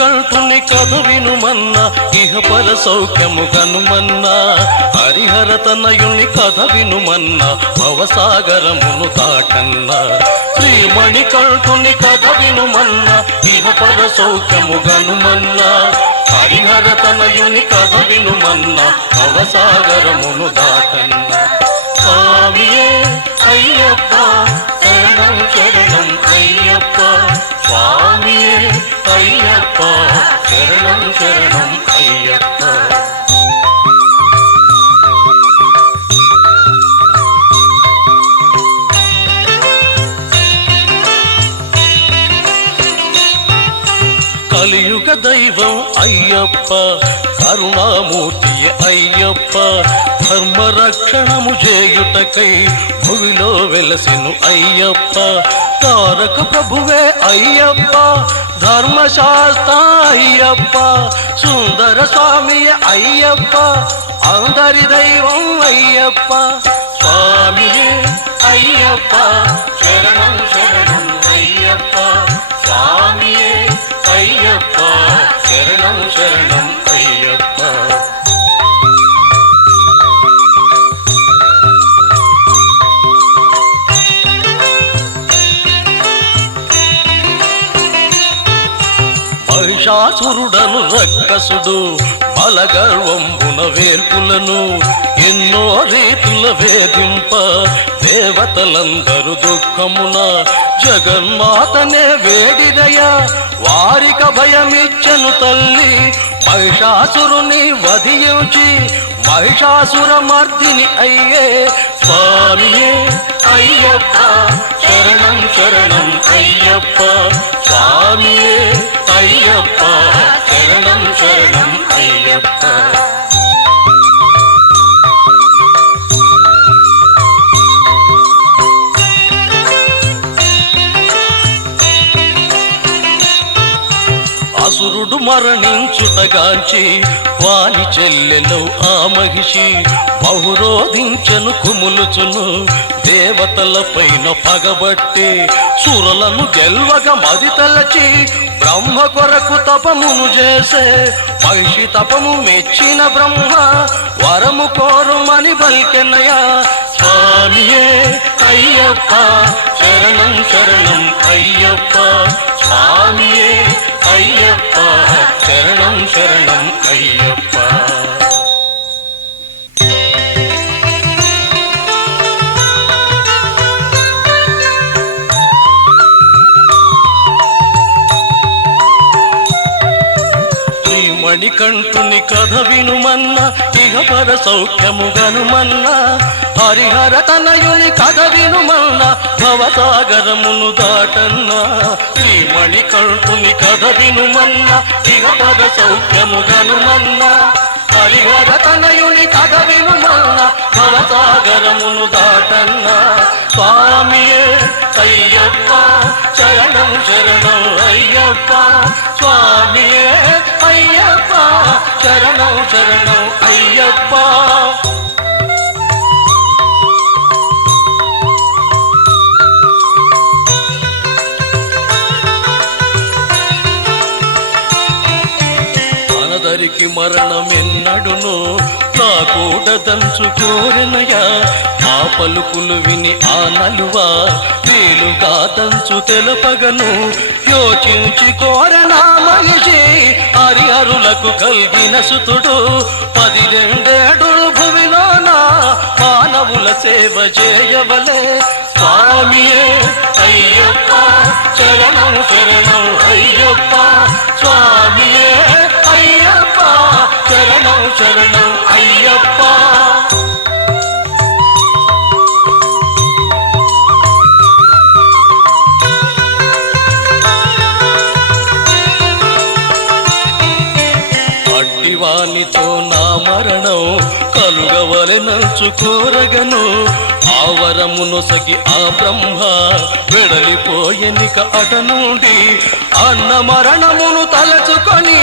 మణికంఠుని కథ వినుమన్నా ఇహపర సౌఖ్యము గనుమన్నా హరిహర తనయుని కథ వినుమన్నా భవసాగరమును దాటన్నా శ్రీ మణికంఠుని కథ వినుమన్నా ఇహపర సౌఖ్యము గనుమన్నా హరిహర తనయుని కథ వినుమన్నా భవసాగరమును దాటన్నా స్వామియే అయ్యప్ప శరణం శరణం అయ్యప్ప స్వామియే అయ్యప్ప శరణం శరణం అయ్యప్ప కలియుగ దైవం అయ్యప్ప కరుణామూర్తి అయ్యప్ప ధర్మరక్షణము చేయుటకై భువిలో వెలసెను అయ్యప్ప తారక ప్రభువే అయ్యప్ప ధర్మశాస్త్ర అయ్యప్ప సుందర స్వామి అయ్యప్ప అందరి దైవం అయ్యప్ప స్వామియే అయ్యప్ప శరణం శరణం అయ్యప్ప స్వామియే అయ్యప్ప శరణం శరణం అయ్యప్ప మహిషాసురుడను రక్కసుడు బలగర్వంబున వేల్పులను ఎన్నో రీతుల వేధింప దేవతలందరూ దుఃఖమున జగన్మాతనే వేడిదయా వారిక భయమిచ్చను తల్లి మహిషాసురుని వధించి మహిషాసుర మర్దిని అయ్యే స్వామియే అయ్యప్ప శరణం శరణం అయ్యప్ప స్వామియే అయ్యప్ప శరణం శరణం అయ్యప్ప అసురుడు మరణించుటగాంచి వాని చెల్లెలు ఆ మహిషి బహురోధించను కుములుచును దేవతల పైన పగబట్టి సురలను గెల్వగ మది తలచి బ్రహ్మ కొరకు తపమును చేసే మహిషి తపము మెచ్చిన బ్రహ్మ వరము కోరుమని బల్కెనయా స్వామియే అయ్యప్ప శరణం శరణం అయ్యప్ప స్వామియే అయ్యప్ప శరణం శరణం అయ్యప్ప మణికంఠుని కథ వినుమన్నా ఇహపర సౌఖ్యము గనుమన్నా హరిహర తనయుని కథ వినుమన్నా భవసాగరమును దాటన్నా శ్రీ మణికంఠుని కథ వినుమన్నా ఇహపర సౌఖ్యము గనుమన్నా హరిహర తనయుని కథ వినుమన్నా భవసాగరమును దాటన్నా స్వామియే అయ్యప్ప శరణం శరణం అయ్యప్ప స్వామియే అయ్యప్ప శరణం శరణం అయ్యప్ప అనదరికి మరణమెన్నడును నా కూడదంచుకోరనయా ఆ పలుకులు విని ఆ నలువా వీలుగా దంచు తెలుపగను యోచించి కోరనా మహిషి హరిహరులకు కలిగిన సుతుడు 12 భువిలోన మానవుల సేవ చేయవలే స్వామియే అయ్యప్ప శరణం శరణం అయ్యప్ప స్వామియే అయ్యప్ప శరణం శరణం అయ్యప్ప అట్టివానితో నా మరణం కలుగవలెనంచు కోరగను ఆ వరమునొసగి ఆ బ్రహ్మ వెడలిపోయెనిక అట నుండి అన్న మరణమును తలచుకొని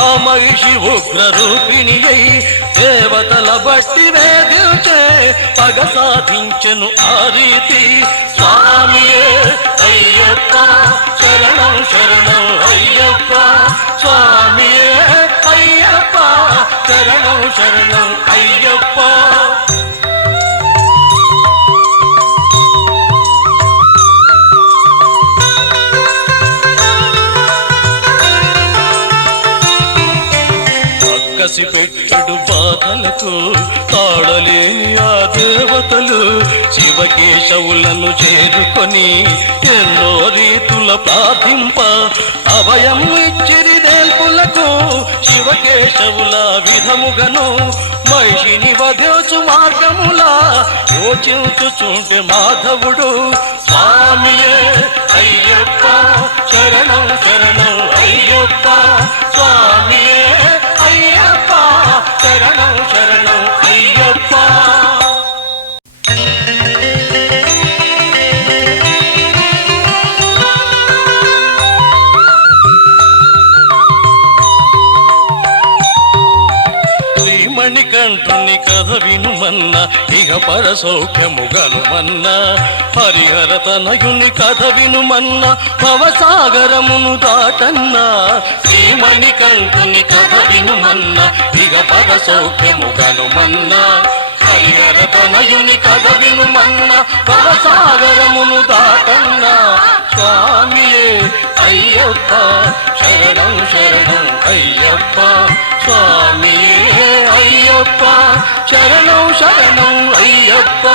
ఆ మహిషి ఉగ్ర రూపిణి అయి దేవతల బట్టి వేదించే పగ సాధించెను ఆ రీతి. స్వామియే అయ్యప్ప శరణం శరణం అయ్యప్ప, స్వామియే అయ్యప్ప శరణం శరణం అయ్యప్ప. కసిపెట్టడు బాధలకు తాళలేని ఆ దేవతలు శివకేశవులను చేరుకొని ఎన్నో రీతుల ప్రార్థింప అభయం ఇచ్చిరి దేల్పులకు శివకేశవుల విధముగను మహిషిని వధించు మార్గములా యోచించుచుంటే మాధవుడు స్వామియే అయ్యప్ప శరణం శరణం అయ్యప్ప, స్వామియే అయ్యప్ప శరణం శరణం అయ్యప్ప. శ్రీమణికంఠుని కథ వినుమన్న ఇహ పర సౌఖ్యము గనుమన్న, హరిహర తనయుని కథ వినుమన్న భవసాగరమును దాటన్న. శ్రీమణికంఠుని కథ వినుమన్న ఇహ పర సౌఖ్యము గనుమన్న, హరిహర తనయుని కథ వినుమన్న భవసాగరమును దాటన్న. స్వామియే అయ్యప్ప శరణం శరణం అయ్యప్ప, స్వామియే అయ్యప్ప శరణం శరణం అయ్యప్ప.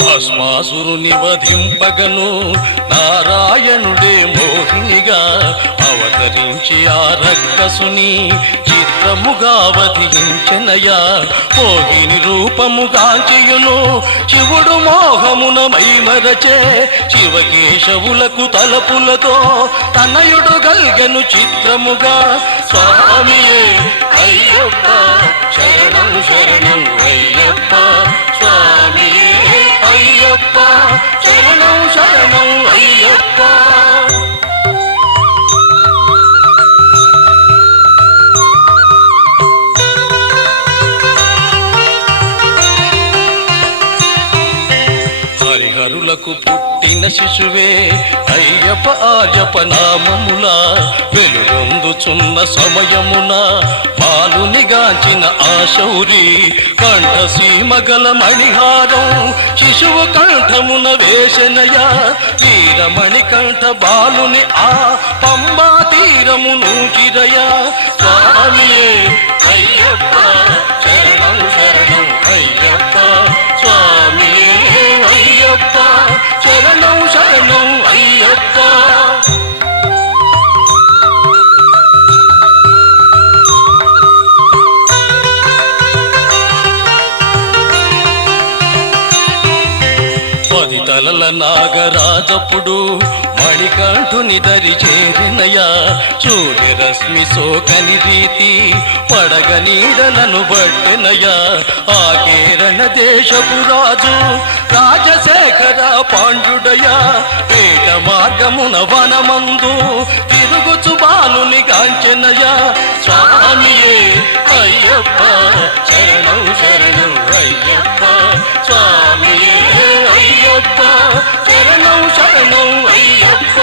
భస్మాసురుని వధింపగను నారాయణుడే మోహినిగా అవతరించి ఆ రక్కసుని చిత్రముగా వధించెనయా. మోహిని రూపముగాంచియును శివుడు మోహమున మైమరచే శివకేశవులకు తలపులతో తనయుడు గల్గెను చిత్రముగా. స్వామియే అయ్యప్ప శరణం శరణం అయ్యప్ప, స్వామియే అయ్యప్ప శరణం శరణం అయ్యప్ప. హరిహరులకు పుట్టిన శిశువే అయ్యప్ప ఆ జపనామములా వెలుగొందుచున్న సమయమున బాలునిగాంచిన ఆ శౌరి కంఠసీమగల మణిహారం శిశువు కంఠమున వేశనయా. వీరమణి కంఠ బాలుని ఆ పంబా తీరమును చిరయా. స్వామియే అయ్యప్ప శరణం శరణం అయ్యప్ప, స్వామియే అయ్యప్ప శరణం శరణం అయ్యప్ప. పది తలల నాగరాజప్పుడు మణికంఠుని దరి చేరినయా. సూర్యరశ్మి సోకని రీతి పడగ నీడలను బట్టెనయా. ఆ కేరళ దేశపు రాజు రాజశేఖర పాండ్యుడయా. పేట మార్గమున వనమందు తిరుగుచు బాలుని గాంచెనయా. స్వామియే అయ్యప్ప శరణం శరణం అయ్యప్ప, స్వామియే అయ్యప్ప శరణం శరణం అయ్యప్ప.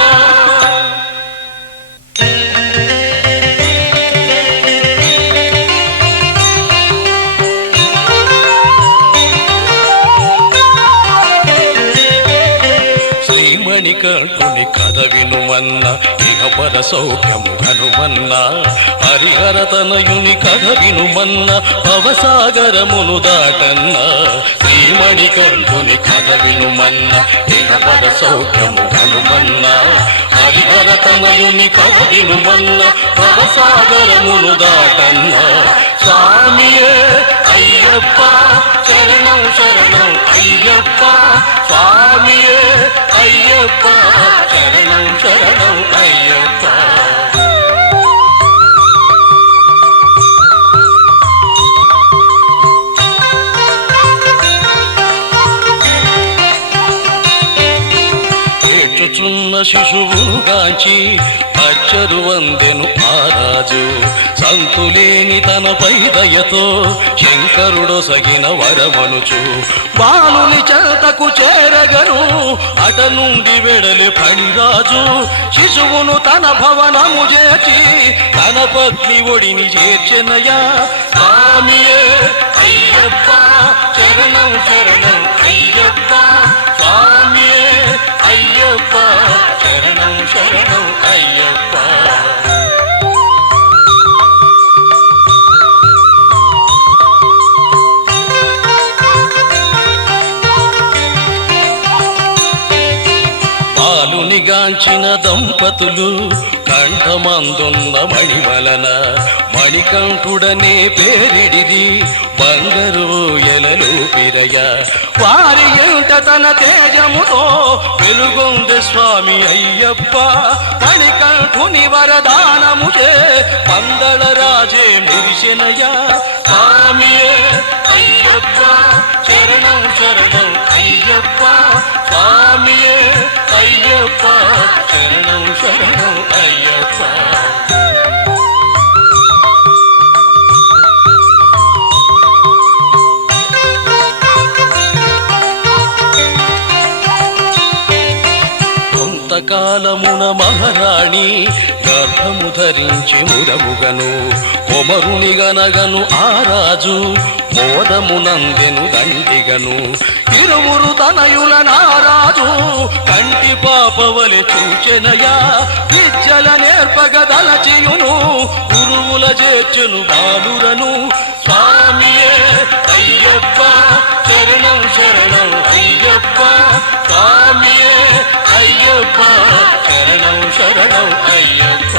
శ్రీమణికంఠుని కథ వినుమన్న ఇహ పర సౌఖ్యము హనుమన్న, హరిహర తనయుని కథ వినుమన్న భవసాగరమును దాటన్న. శ్రీమణికంఠుని కథ వినుమన్న ఇహ పర సౌఖ్యము హనుమన్న, హరిహర తనయుని కథ వినుమన్న భవసాగరమును దాటన్న స్వామియే అయ్యప్ప శరణం శరణం అయ్యప్ప స్వామియే అయ్యప్ప శరణం శరణం అయ్యప్ప. ఏడ్చుచున్న శిశువును గాంచి అచ్చరు వందెను ఆ రాజు సంతులేని తనపై దయతో శంకరుడొసగిన వరమనుచు బాలుని చెంతకు చేరగను అట నుండి వెడలి ఫణిరాజు శిశువును తన భవనము చేర్చి తన పత్ని ఒడిని చేర్చెనయా స్వామియే అయ్యప్ప శరణం శరణం అయ్యప్ప స్వామియే అయ్యప్ప శరణం శరణం అయ్యప్ప. బాలుని గాంచిన దంపతులు కంఠమందున్న మణి వలన మణికంఠుడనే పేరిడిది బంగారు ఎలలు పిరయ వారి ఎంట తన తేజముతో వెలుగొందె స్వామి అయ్యప్ప మణికంఠుని వరదానముచే పందళ రాజే మురిశెనయ స్వామియే అయ్యప్ప శరణం శరణం అయ్యప్ప స్వామియే అయ్యప్ప శరణం శరణం అయ్యప్ప. కొంతకాలమున మహారాణి గర్భము ధరించి మురముగను కొమరుని గనగను ఆ రాజు మోదమునందెను దండిగను ఇరువురు తనయుల నారాజు కంటి పాపవలి చూచెనయా విద్యల నేర్పగదలచియును గురువుల చేర్చెను బాలురను స్వామియే అయ్యప్ప శరణం శరణం అయ్యప్ప స్వామియే అయ్యప్ప శరణం శరణం అయ్యప్ప.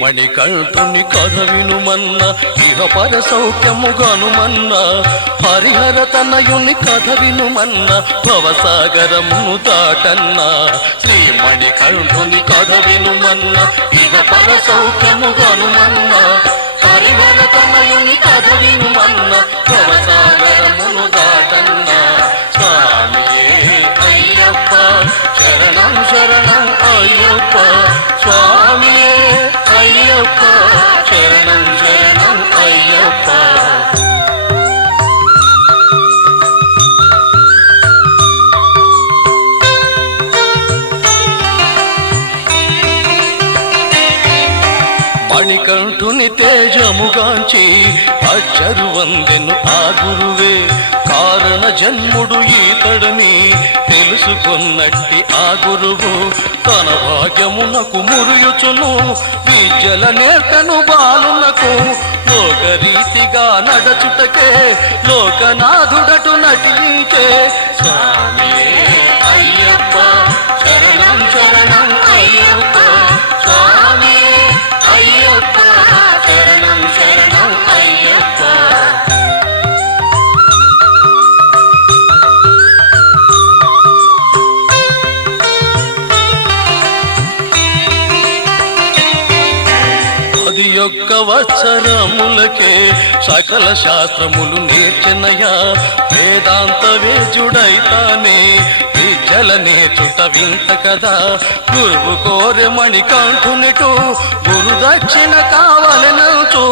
మణికంఠుని కథ వినుమన్న ఇహ పర సౌఖ్యము గనుమన్న హరిహర తనయుని కథ వినుమన్న భవసాగరమును దాటన్న శ్రీ మణికంఠుని కథ వినుమన్న ఇహ పర సౌఖ్యము గనుమన్న హరిహర తనయుని కథ వినుమన్న భవసాగరమును దాటన్న స్వామియే అయ్యప్ప శరణం శరణం అయ్యప్ప స్వామియే అయ్యప్ప శరణం శరణం అయ్యప్ప. మణికంఠుని తేజముగాంచి అచ్చరు వందెను ఆ గురువే కారణ జన్ముడు ఈతడని తెలుసుకొన్నట్టి ఆ గురువు తన భాగ్యమునకు మురియుచును విద్యల నేర్కను బాలునకు లోకరీతిగా నడచుటకే లోకనాథుడటు నటించే స్వామియే అయ్యప్ప శరణం శరణం అయ్యప్ప స్వామియే అయ్యప్ప శరణం శరణం అయ్యప్ప. యొక్క వత్సరములకే సకల శాస్త్రములు నేర్చెనయా వేదాంత వేజుడైతానే విద్యల నేర్చుట వింత కదా గురువు కోరె మణికంఠునిటు గురు దక్షిణ కావలెనచు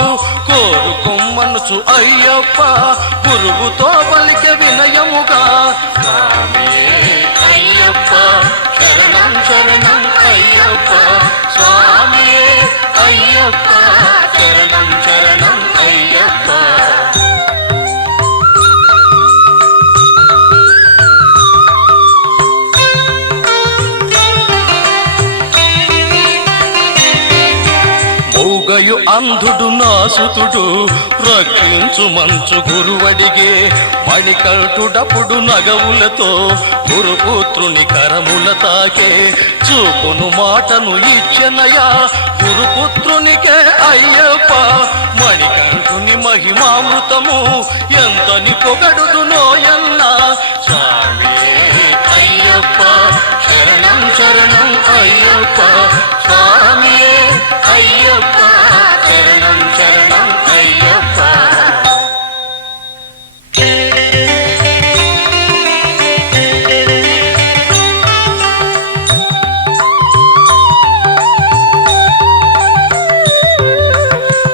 కోరుకొమ్మనుచు అయ్యప్ప గురువుతో పలికె వినయముగా స్వామియే అయ్యప్ప శరణం శరణం అయ్యప్ప స్వామియే అయ్యప్ప శరణం శరణం అయ్యప్ప. మూగయు అంధుడు నాసుతుడు రక్షించు మంచు గురువడిగే మణికంఠుడప్పుడు నగవులతో గురుపుత్రుని కరముల తాకే చూపును మాటను ఇచ్చనయా గురుపుత్రునికే అయ్యప్ప మణికంఠుని మహిమామృతము ఎంతని పొగడుదునోయన్న స్వామి అయ్యప్ప శరణం శరణం అయ్యప్ప స్వామి అయ్యప్ప శరణం శరణం అయ్యప్ప.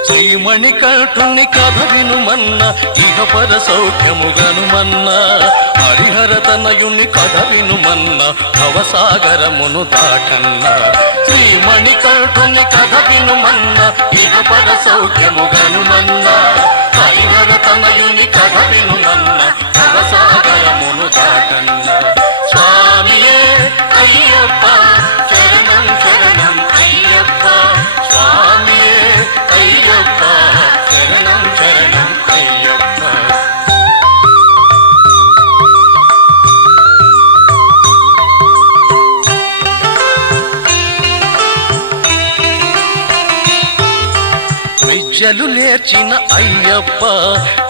శ్రీమణికంఠుని కథ వినుమన్న ఇహపర సౌఖ్యముగనుమన్న హరిహర తనయుని కథ వినుమన్న భవసాగరమును దాటన్న శ్రీమణికంఠుని కథ వినుమన్న ఇహపర సౌఖ్యముగనుమన్న హరిహర తనయుని కథ వినుమన్న భవసాగరమును దాటన్న స్వామియే అయ్యప్ప శరణం శరణం అయ్యప్ప స్వామియే అయ్యప్ప శరణం శరణం అయ్యప్ప. విద్యలు నేర్చిన అయ్యప్ప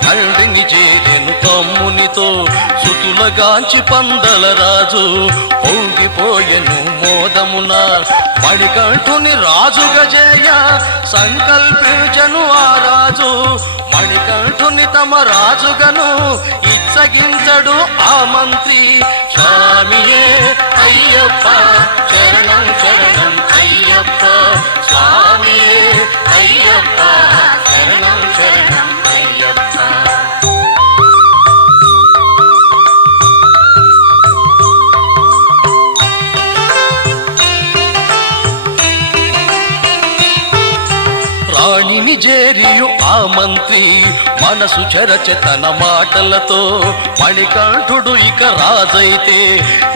తండ్రిని చేరెను తమ్మునితో సుతులగాంచి పందల రాజు పొంగిపోయెను మోదమున మణికంఠుని రాజుగా చేయ సంకల్పించను ఆ రాజు మణికంఠుని తమ రాజుగను ఇచ్చగించడు ఆ మంత్రి స్వామియే అయ్యప్ప శరణం శరణం అయ్యప్ప స్వామియే అయ్యప్ప శరణం శరణం అయ్యప్ప. రాణిని చేరియు ఆ మంత్రి మనసు చెరచె తన మాటలతో మణికంఠుడు ఇక రాజైతే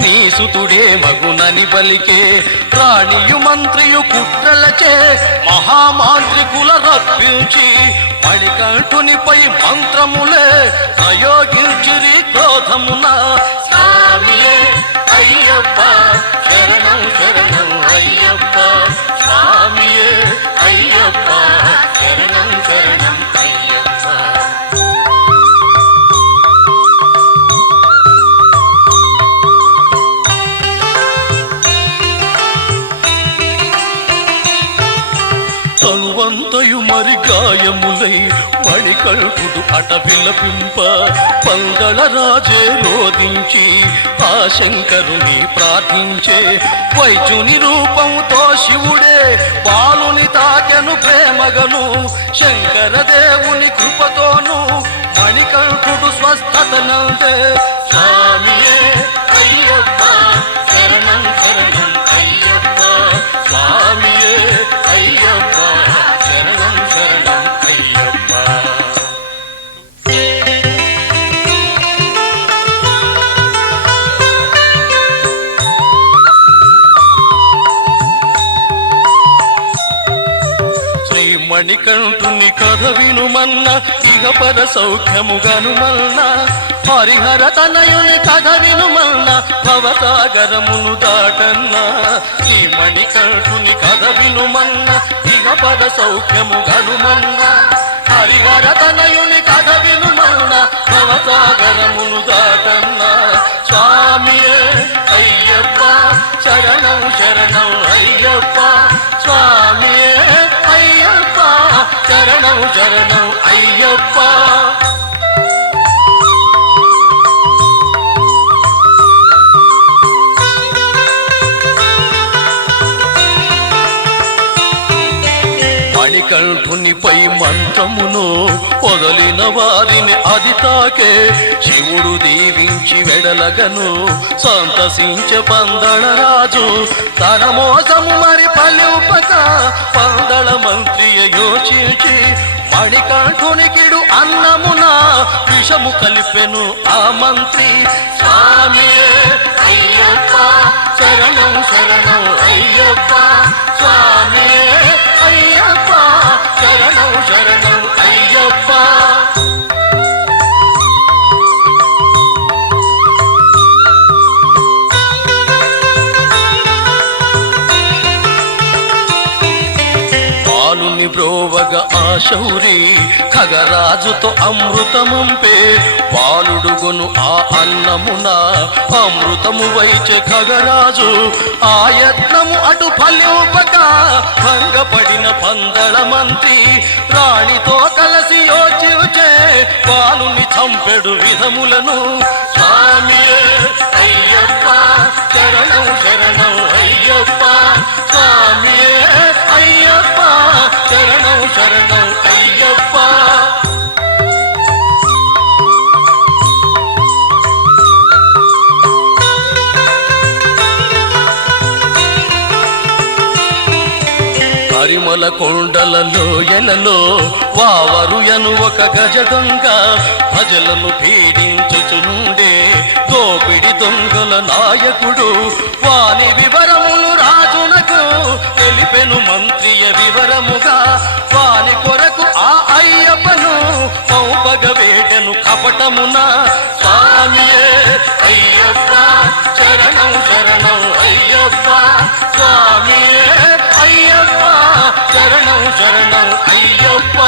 నీ సుతుడే మగునని పలికే రాణియు మంత్రియు కుట్రలచే మహామాంత్రికుల రప్పించి మణికంఠునిపై మంత్రములే ప్రయోగించిరి క్రోధమున స్వామియే అయ్యప్ప శరణం శరణం అయ్యప్ప స్వామియే అయ్యప్ప శరణం శరణం అయ్యప్ప. తనువంతయు మరి గాయములై మణికంఠుడు అటవిలపింప పంగళ రాజే రోధించి ఆ శంకరుని ప్రార్థించే వైద్యుని రూపంతో శివుడే బాలుని తాకెను ప్రేమగను శంకర దేవుని కృపతోను మణికంఠుడు స్వస్థతనందే స్వామియే అయ్యప్ప శరణం శరణం అయ్యప్ప స్వామియే అయ్యప్ప శరణం శరణం అయ్యప్ప. మణికంఠుని కథ వినుమన్న ఇహపర సౌఖ్యముగనుమన్న హరిహర తనయుని కథ వినుమన్న భవసాగరమును దాటన్న శ్రీ మణికంఠుని కథ వినుమన్న ఇహపర సౌఖ్యముగనుమన్న హరిహర తనయుని కథ వినుమన్న భవసాగరమును దాటన్న స్వామియే అయ్యప్ప శరణం శరణం అయ్యప్ప స్వామియే అయ్యప్ప శరణం శరణం అయ్యప్ప. మణికంఠునిపై మంత్రమును పొదలిన వారిని అది తాకే శివుడు దీవించి వెడలగను సంతసించే పందళ రాజు తన మోసము మరి పలుపక పందళ మంత్రి యోచించి మణికంఠునికిడు అన్నమున విషము కలిపెను ఆ మంత్రి స్వామియే అయ్యప్ప శరణం శరణం అయ్యప్ప స్వామియే అయ్యప్ప బాలుని బ్రోవగ ఆ శౌరి ఖగరాజుతో అమృతమంపే బాలుడుగొను ఆ అన్నమున అమృతము వైచె ఖగరాజు ఆ యత్నము అటు ఫలింపక భంగపడిన పందళ మంత్రి రాణితో కలసి యోచించే బాలుని చంపెడు విధములను స్వామియే అయ్యప్ప శరణం శరణం అయ్యప్ప స్వామియే అయ్యప్ప శరణం శరణం అయ్యప్ప. పరిమళ కొండలలో ఎలలో వావరుయను ఒక గజ దొంగ ప్రజలను పీడించుచునుండే దోపిడి దొంగల నాయకుడు వాని వివరములు రాజునకు తెలిపెను మంత్రియ వివరముగా వాని కొరకు ఆ అయ్యప్పను పౌపగ వేటను కపటమున స్వామియే అయ్యప్ప శరణం శరణం అయ్యప్ప స్వామియే అయ్యప్ప శరణం శరణం అయ్యప్ప.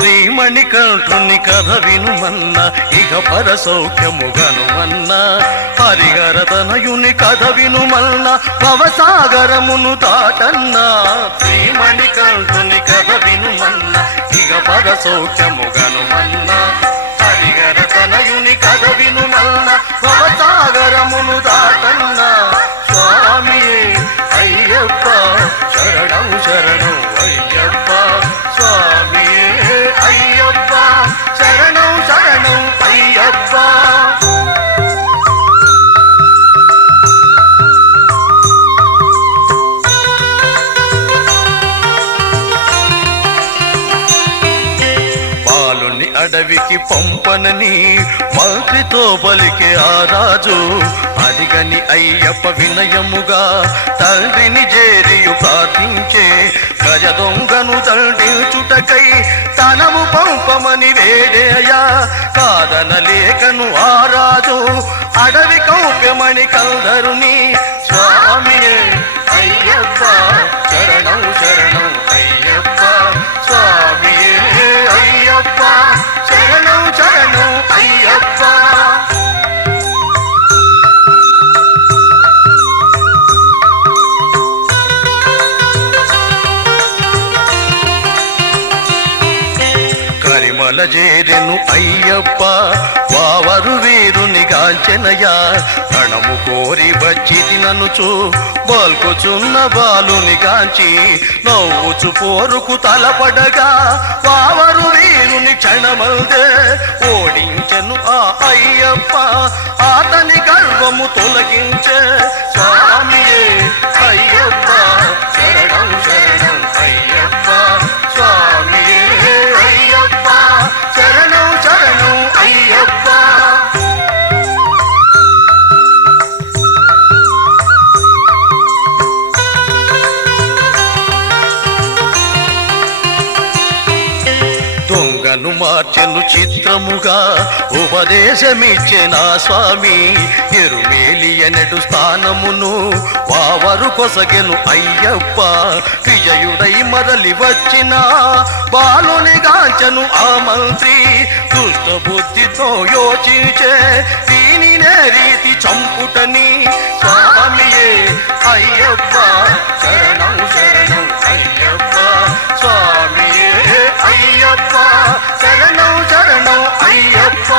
శ్రీమణికంఠుని కథ వినుమన్న ఇక పర సౌఖ్యముగనుమన్న హరిహర తనయుని కథ వినుమన్న భవసాగరమును దాటన్నా శ్రీమణికంఠుని కథ వినుమన్న ఇక పర సౌఖ్యముగనుమన్న హరిహర తనయుని కథ వినుమన్న భవసాగరమును దాటన్నా స్వామియే అయ్యప్ప శరణం శరణం అయ్యప్ప స్వామియే అయ్యప్ప శరణం శరణం అయ్యప్ప. బాలుని అడవికి పంపనని మంత్రితో పలికే ఆ రాజు అదిగని అయ్యప్ప వినయముగా తండ్రిని చేరియు ప్రార్థించే గజ దొంగను దండించుటకై తనము పంపమని వేడేయా కాదనలేకను ఆ రాజు అడవి కౌప్యమణి కందరుని స్వామియే అయ్యప్ప శరణం శరణం అయ్యప్ప స్వామియే అయ్యప్ప శరణం శరణం అయ్యప్ప. కరిమల చేరెను అయ్యప్ప వావరు వీరుని గాంచెనయా రణము కోరి వచ్చిది ననుచు బల్కొచున్న బాలుని గాంచి నవ్వుచు పోరుకు తలపడగా వావరు వీరుని క్షణమల్దే ఓడించెను ఆ అయ్యప్ప అతని గర్వము తొలగించే స్వామియే అయ్యప్ప శరణం శరణం అయ్యప్ప స్వామియే అయ్యప్ప శరణం శరణం అయ్యప్ప. దొంగను మార్చెను చిత్రముగా ఉపదేశమిచ్చే నా స్వామి ఎరుమేలియనడు స్థానమును వావరు కొసగెను అయ్యప్ప విజయుడై మరలి వచ్చిన బాలుని గాంచను ఆ మంత్రి దుష్ట బుద్ధితో యోచించే దీనినే రీతి చంపుటని స్వామియే అయ్యప్ప శరణం శరణం అయ్యప్ప స్వామియే అయ్యప్ప శరణం శరణం అయ్యప్ప.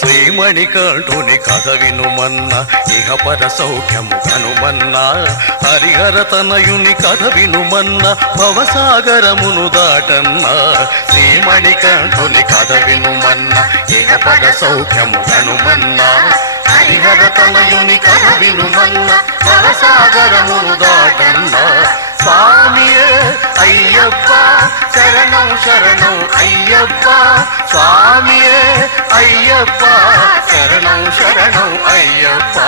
శ్రీమణికంఠుని కథ వినుమన్న ఇహ పర సౌఖ్యము కనుమన్న హరిహర తనయుని కథ వినుమన్న భవసాగరమును దాటన్న శ్రీమణికంఠుని కథ వినుమన్న ఇహ పర సౌఖ్యము కనుమన్న హరిహర తనయుని కథ వినుమన్న భవసాగరమును దాటన్న స్వామియే అయ్యప్ప శరణం శరణం అయ్యప్ప స్వామియే అయ్యప్ప శరణం శరణం అయ్యప్ప.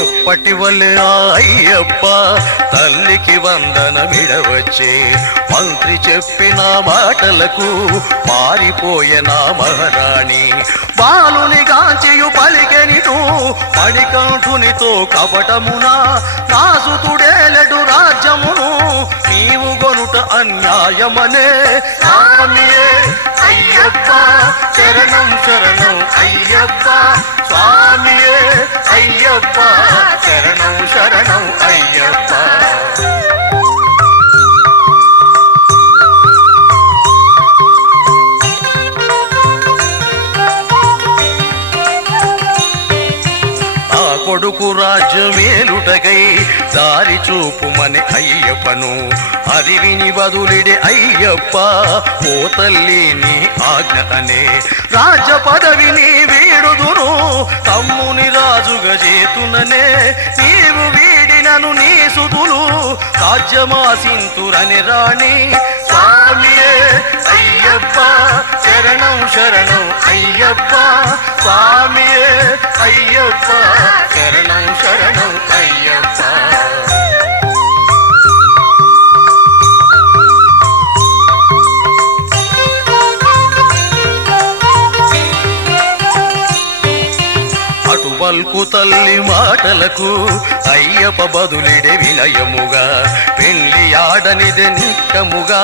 ఎప్పటివలే అయ్యప్ప తల్లికి వందన విడవచ్చే, మంత్రి చెప్పిన మాటలకు మారిపోయెన మహారాణి. బాలుని గాంచియు పలికెనిటు మణికంఠునితో కపటమున, నాసుతుడేలెడు రాజ్యమును నీవు గొనుట అన్యాయమనే. స్వామియే అయ్యప్ప శరణం శరణం అయ్యప్ప, స్వామియే అయ్యప్ప శరణం శరణం అయ్యప్ప. కొడుకు రాజ్యమేలుటకై దారి చూపుమని అయ్యప్పను, అది విని బదులిడే అయ్యప్ప ఓ తల్లి నీ ఆజ్ఞ అనే. రాజ్య పదవిని వీడుదును తమ్ముని రాజుగా చేతుననే, నీవు వీడినను నీ సుతులు రాజ్యమాసింతురని రాణి. స్వామియే అయ్యప్ప శరణం శరణం అయ్యప్ప, స్వామియే అయ్యప్ప శరణం శరణం అయ్యప్ప. పల్కు తల్లి మాటలకు అయ్యప్ప బదులిడే వినయముగా, పెళ్లి ఆడనిదే నిక్కముగా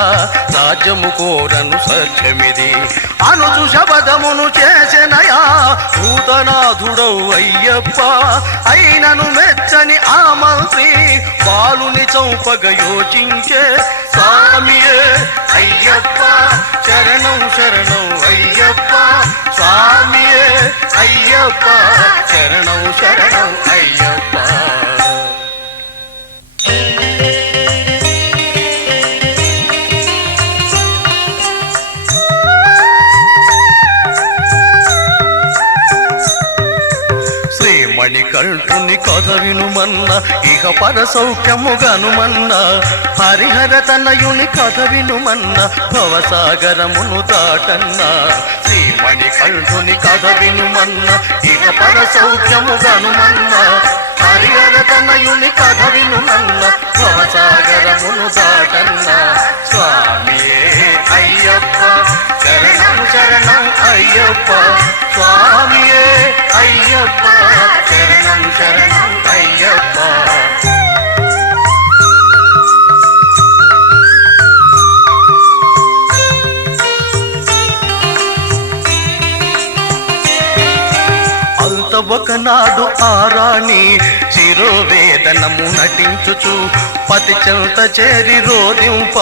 రాజ్యము కోరను సత్యమిది. అనుచు శబదమును చేసెనయా భూతనాథుడవు అయ్యప్ప, అయినను మెచ్చని ఆ మంత్రి బాలుని చంపగ యోచించే. స్వామియే అయ్యప్ప శరణం శరణం అయ్యప్ప, స్వామియే అయ్యప్ప శరణం శరణం అయ్యప్ప. మణికంఠుని కథ వినుమన్న ఇహ పర సౌఖ్యము గనుమన్న, హరిహర తనయుని కథ వినుమన్న భవసాగరమును దాటన్న. శ్రీ మణికంఠుని కథ వినుమన్న ఇహ పర సౌఖ్యము గనుమన్న, హరిహర తనయుని కథ వినుమన్న భవసాగరమును దాటన్న. స్వామియే అయ్యప్ప శరణం శరణం అయ్యప్ప, స్వామియే అయ్యప్ప శరణం శరణం అయ్యప్ప. ఒకనాడు ఆ రాణి శిరోవేదనము నటించుచు పతి చెంత చేరి రోదింప,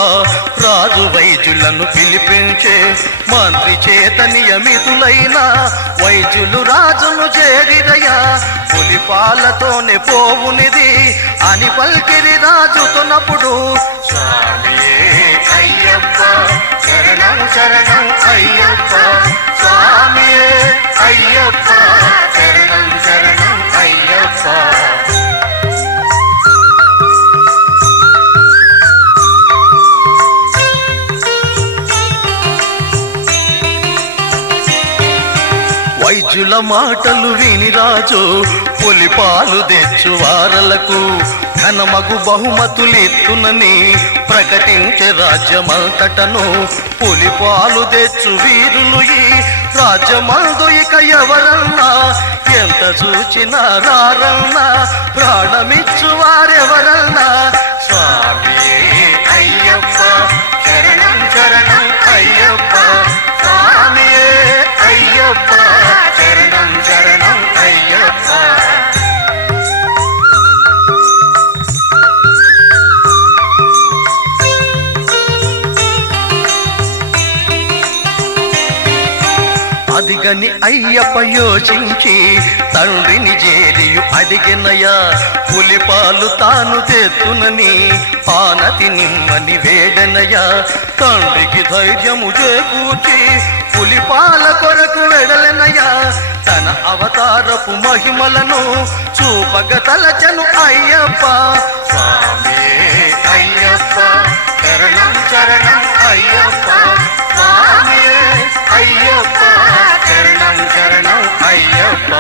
రాజు వైద్యులను పిలిపించే. మంత్రి చేత నియమితులైన వైద్యులు రాజును చేరిరయ్యా, పులిపాలతోనే పోవునిది అని పల్కిరి రాజుతున్నప్పుడు. స్వామియే అయ్యప్ప శరణం శరణం అయ్యప్ప, స్వామియే అయ్యప్ప శరణం శరణం అయ్యప్ప. వైద్యుల మాటలు విని రాజు పులిపాలు తెచ్చు వారలకు ఘనమగు బహుమతులిత్తునని ప్రకటించే. రాజ్యమంతటను పులిపాలు తెచ్చు వీరులు ఈ రాజ్యమందు ఇక ఎవరన్నా ఎంత చూచినా రారన్నా, ప్రాణమిచ్చు వారెవరన్నా. స్వామియే అయ్యప్ప శరణం శరణం అయ్యప్ప, స్వామియే అయ్యప్ప శరణం శరణం అయ్యప్ప. అదిగని అయ్యప్ప యోచించి తండ్రిని చేరియు అడిగినయా, పులిపాలు తాను తెత్తునని ఆనతి నిమ్మని వేడనయా. తండ్రికి ధైర్యము చేకూర్చి పులిపాల కొరకు వెడలెనయ్యా తన అవతారపు మహిమలను చూపగ తలచను అయ్యప్ప స్వామి అయ్యప్ప శరణం శరణం అయ్యప్ప స్వామి అయ్యప్ప శరణం శరణం అయ్యప్ప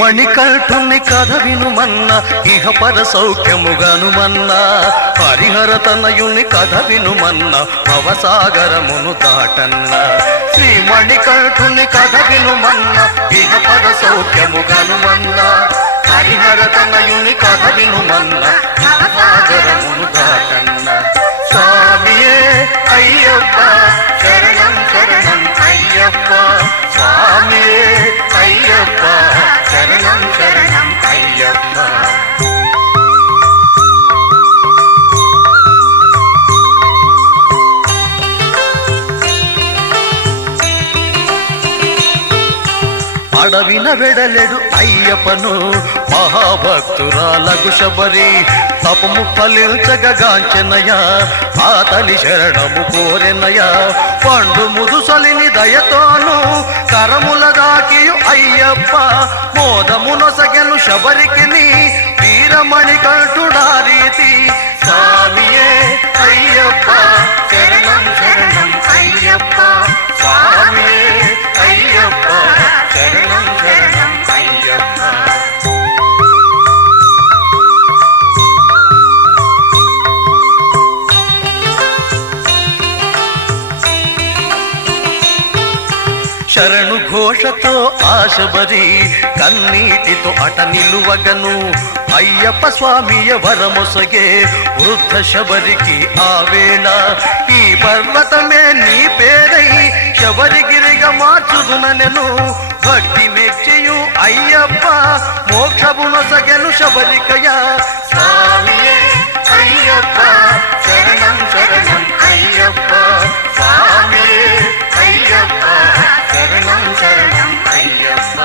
మణికంఠుని కథ వినుమన్న ఇహ పర సౌఖ్యముగనుమన్న హరిహర తనయుని కథ వినుమన్న భవసాగరమును దాటన్న శ్రీ మణికంఠుని కథ వినుమన్న ఇహ పర సౌఖ్యముగనుమన్న హరిహర తనయుని కథ వినుమన్న భవసాగరమును దాటన్న స్వామియే అయ్యప్ప శరణం శరణం అయ్యప్ప స్వామియే అయ్యప్ప శరణం శరణం అయ్యప్ప అడవిన వెడలెడు అయ్యప్పను మహాభక్తురాలగు శబరి తపము ఫలించగాంచెనయా ఆతని శరణము కోరెనయా పండు ముదుసలిని దయతోను కరముల దాకియు అయ్యప్ప మోదమునొసగెను శబరికిని వీరమణి కంఠుడా రీతి స్వామియే అయ్యప్ప శరణం శరణం అయ్యప్ప స్వామియే అయ్యప్ప శరణం శరణం అయ్యప్ప శరణు ఘోషతో ఆశబరి కన్నీటితో అట నిలువగను అయ్యప్ప స్వామియ వరమొసగే వృద్ధ శబరికి ఆవేళ ఈ పర్వతమే నీ పేరై శబరిగిరిగా మార్చుదునెను భక్తి మెచ్చియు అయ్యప్ప మోక్షమునొసగెను శబరికయ స్వామియే అయ్యప్ప శరణం శరణం అయ్యప్ప స్వామియే అయ్యప్ప శరణం శరణం అయ్యప్ప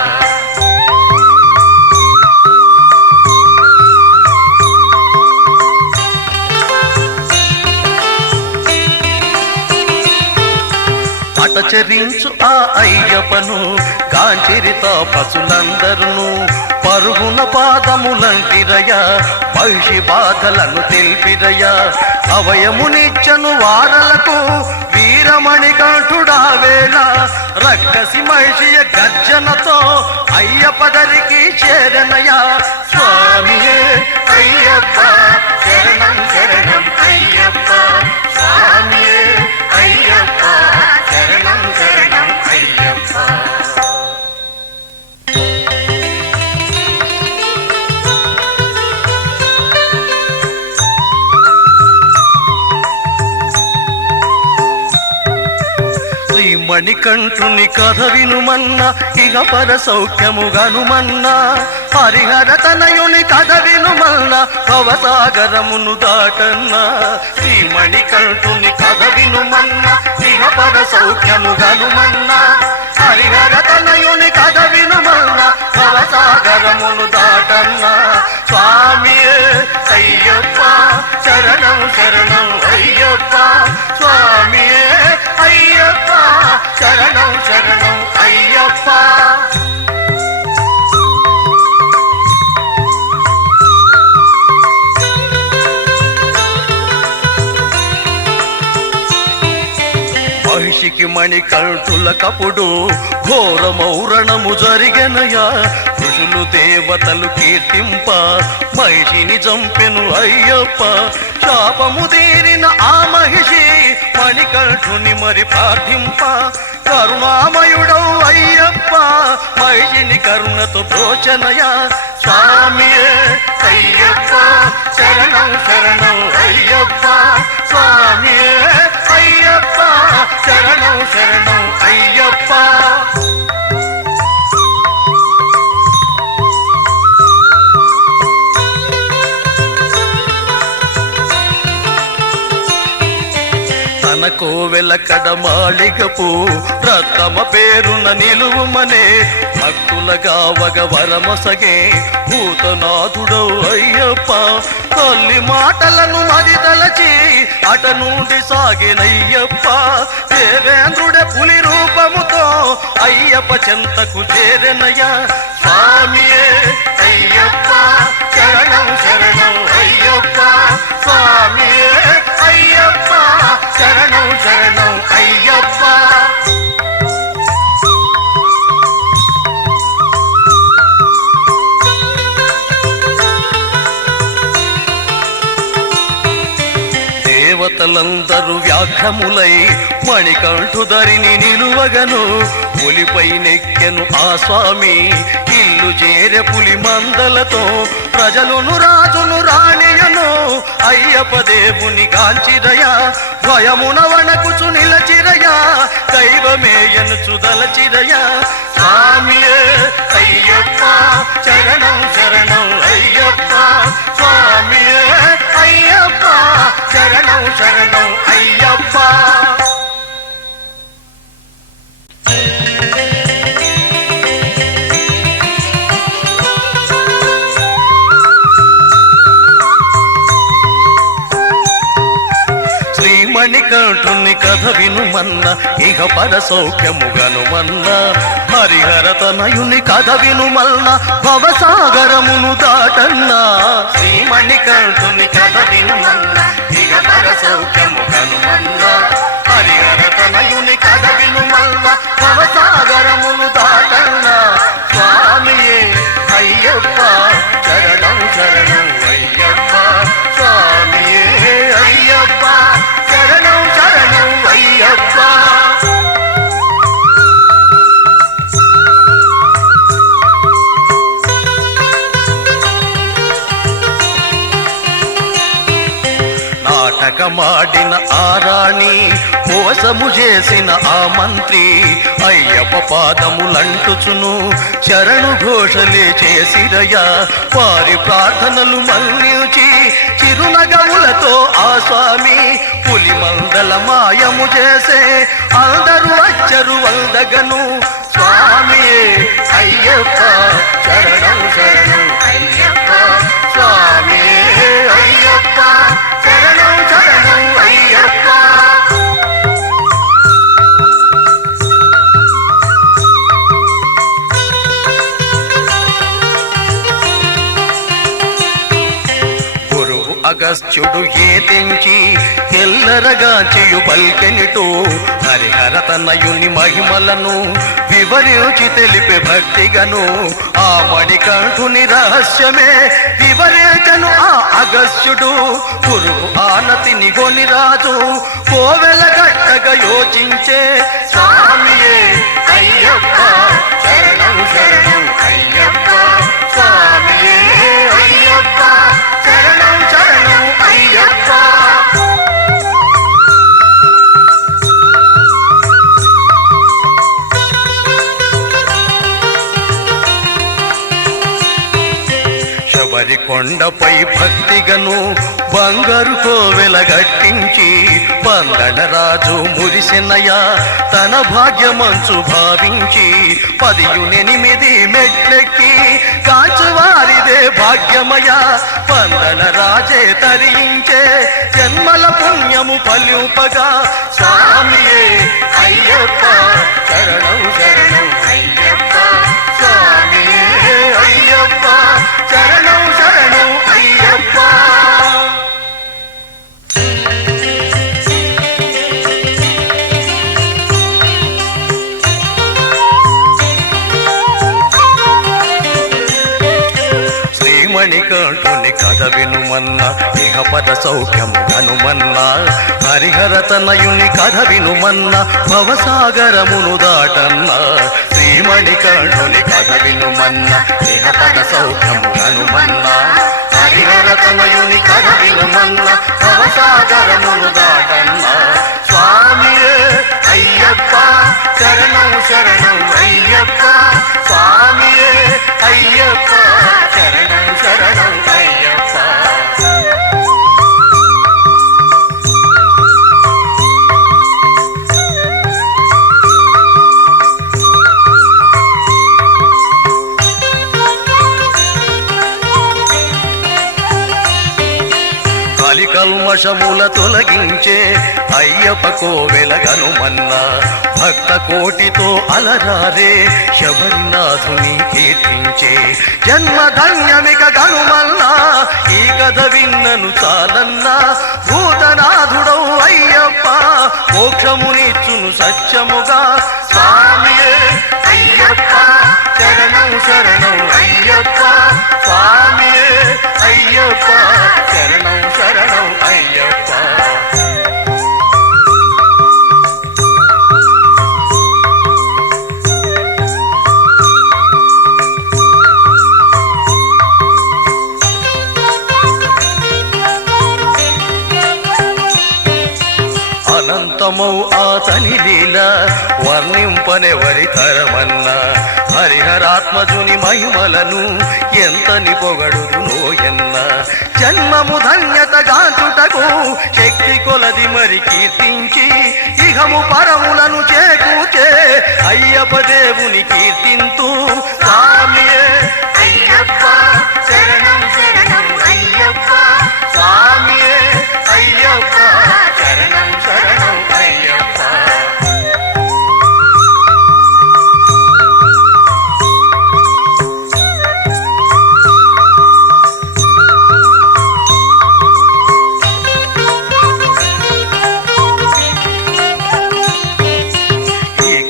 అటచరించు ఆ అయ్యప్పను గాంచిరిత పశులందరును పరుగున పాదములంటిరయ మహిషి బాధలను తెలిపిరయ అవయమునిచ్చను వారలకు వీరమణి కంఠుడా వేళ రక్కసి మహిషియ గర్జనతో అయ్యప్పదరికి చేరనయా స్వామియే అయ్యప్ప శరణం శరణం అయ్యప్ప స్వామియే అయ్యప్ప శరణం శరణం అయ్యప్ప మణికంఠుని కథ వినుమన్న ఇహ పర సౌఖ్యముగనుమన్న హరిహర తనయుని కథ వినుమన్న భవసాగరమును దాటన్న శ్రీ మణికంఠుని కథ వినుమన్న ఇహ పర సౌఖ్యముగనుమన్న హరిహర తనయుని కథ వినుమన్న భవసాగరమును దాటన్న స్వామియే అయ్యప్ప శరణం శరణం అయ్యప్ప స్వామియే అయ్యప్ప శరణం శరణం అయ్యప్ప మహిషికి మణికంఠుల కపుడు ఘోర మౌరణము జరిగెనయా ఋషులు దేవతలు కీర్తింప మహిషిని చంపెను అయ్యప్ప శాపము తీరిన ఆ మహిషి మణికంఠుని మరి ప్రార్థింప కరుణామయుడవు అయ్యప్ప మహిషిని కరుణతో ప్రోచనయా స్వామియే అయ్యప్ప శరణం శరణం అయ్యప్ప స్వామియే అయ్యప్ప శరణం శరణం అయ్యప్ప తన తన కోవెల కడమాళిగపు రత్నమ పేరున నిలువుమనే భక్తులగా వగ వరమసగే భూతనాథుడవు అయ్యప్ప. తల్లి మాటలను మది తలచి అట నుండి సాగినయ్యప్ప. దేవేంద్రుడే పులి రూపముతో అయ్యప్ప చెంతకు చేరెనయ్య. స్వామియే అయ్యప్ప శరణం శరణం అయ్యప్ప. స్వామియే అయ్యప్ప శరణం శరణం అయ్యప్ప. దేవతలందరూ వ్యాఘ్రములై మణికంఠుధరిని నిలువగను. పులిపై నెక్కెను ఆ స్వామి ఇల్లు చేరె పులి మందలతో. ప్రజలును రాజును రాణియను అయ్యప్ప దేవుని గాంచిరయ. భయమున వణకుచు నిలచిరయ దైవమేయను చుదలచిరయ. స్వామియే అయ్యప్ప శరణం శరణం అయ్యప్ప. స్వామియే అయ్యప్ప శరణం శరణం అయ్యప్ప. శ్రీమణికంఠుని కథ వినుమన్న ఇహ పర సౌఖ్యముగనుమన్న. హరిహర తనయుని కథ వినుమన్న భవసాగరమును దాటన్నా. శ్రీమణికంఠుని కథ వినుమన్న ఇహ పర సౌఖ్యముగనుమన్న. హరిహర తనయుని కథ వినుమల్ల భవసాగరమును దాటన్నా. స్వామియే అయ్యప్ప శరణం శరణం అయ్యప్ప. స్వామియే అయ్యప్ప శరణం శరణం అయ్యప్ప. నాటకమాడిన ఆ రాణి మోసము చేసిన ఆ మంత్రి అయ్యప్ప పాదములంటుచును శరణు ఘోషలే చేసిరయ్యా. వారి ప్రార్థనలు మన్నించి చిరునగములతో ఆ స్వామి పులి మందల మాయము చేసే అందరూ వచ్చరు వందగను. స్వామియే అయ్యప్ప శరణం శరణం అయ్యప్ప. స్వామియే అయ్యప్ప శరణం శరణం అయ్యప్ప. అగస్త్యుడు ఏతించి ఎల్లరగా చేయు పల్కెనిటూ హరిహర తనయుని మహిమలను వివరించి తెలిపే భక్తిగను. ఆ మణికంఠుని రహస్యమే వివరించను ఆ అగస్త్యుడు. పురుగు ఆనతిని గొని రాజు కోవెల గట్టగా యోచించే. స్వామియే అయ్యప్ప శరణం శరణం అయ్యప్ప. స్వామియే అయ్యప్ప శరణం శరణం అయ్యప్ప. శబరి కొండపై భక్తిగను బంగారు కోవెల గట్టించి పందడరాజు మురిసినయ తన భాగ్యమంచు భావించి 18 మెట్లెక్కి కాచువారిదే భాగ్యమయ. పందడరాజే తరించే జన్మల పుణ్యము ఫలింపగా. స్వామియే అయ్యప్ప శరణం శరణం అయ్యప్ప. స్వామియే అయ్యప్ప శరణం శరణం అయ్యప్ప. శ్రీమణికంఠుని కథ వినుమన్న ఇహ పద సౌఖ్యము గనుమన్న. హరిహర తనయుని కథ వినుమన్న భవసాగరమును దాటన్న. శ్రీమణికంఠుని కథ వినుమన్న ఇహ పద సౌఖ్యము గనుమన్న. హరిహర తనయుని కథ వినుమన్న భవసాగరమును దాటన్న. స్వామియే అయ్యప్ప శరణం శరణం అయ్యప్ప. స్వామియే అయ్యప్ప శరణం శరణం అయ్యప్ప. కల్మషముల తొలగించే అయ్యప్ప కోవెలగనుమన్నా భక్త కోటితో అలరారే శబరినాథుని కీర్తించే జన్మధన్యమిక గనుమన్నా ఈ కథ విన్నను చాలన్నా భూతనాథుడవు అయ్యప్ప మోక్షమునిచ్చును సత్యముగా స్వామియే అయ్యప్ప శరణం శరణం అయ్యప్ప స్వామియే అయ్యప్ప శరణం శరణం అయ్యప్ప అనంతమౌ ఆతని లీల వర్ణింపనెవరి తరమన్నా హరిహరాత్మజుని మహిమలను ఎంతని పొగడుదునో ఎన్న జన్మము ధన్యత గాంచుటకు శక్తి కొలది మరి కీర్తించి ఇహము పరములను చేకూచే అయ్యప్ప దేవుని కీర్తింతూ స్వామియే అయ్యప్ప శరణం శరణం అయ్యప్ప స్వామియే అయ్యప్ప శరణం శరణం అయ్యప్ప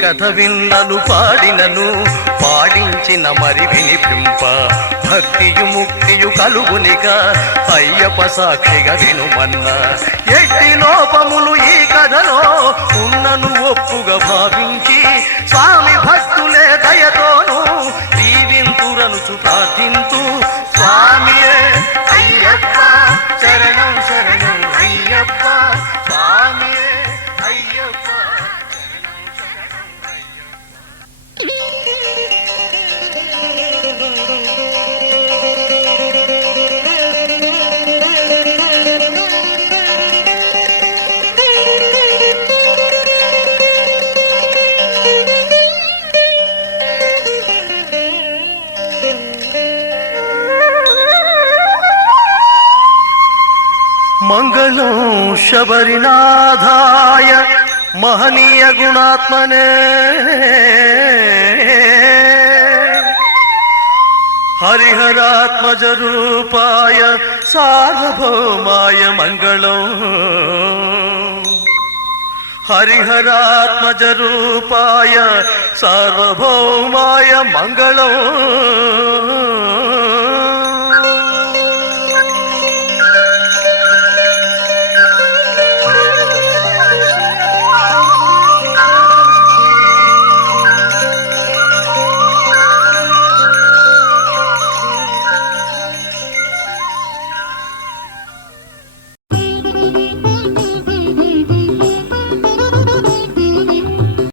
కథ విన్నను పాడినను పాడించిన మరి వినిపింప భక్తియు ముక్తియు కలుగునిగా అయ్యప్ప సాక్షిగా వినుమన్న ఎట్టి లోపములు ఈ కథలో ఉన్నను ఒప్పుగా భావించి స్వామి భక్తులే దయతోను దీవింతురనుచు ప్రార్థింతు స్వామియే అయ్యప్ప శరణం శరణం అయ్యప్ప స్వామియే అయ్యప్ప మంగళం శబరినాథాయ మహనీయ గుణాత్మనే హరిహరాత్మజ రూపాయ సార్వభౌమాయ మంగళం హరిహరాత్మజ రూపాయ సార్వభౌమాయ మంగళం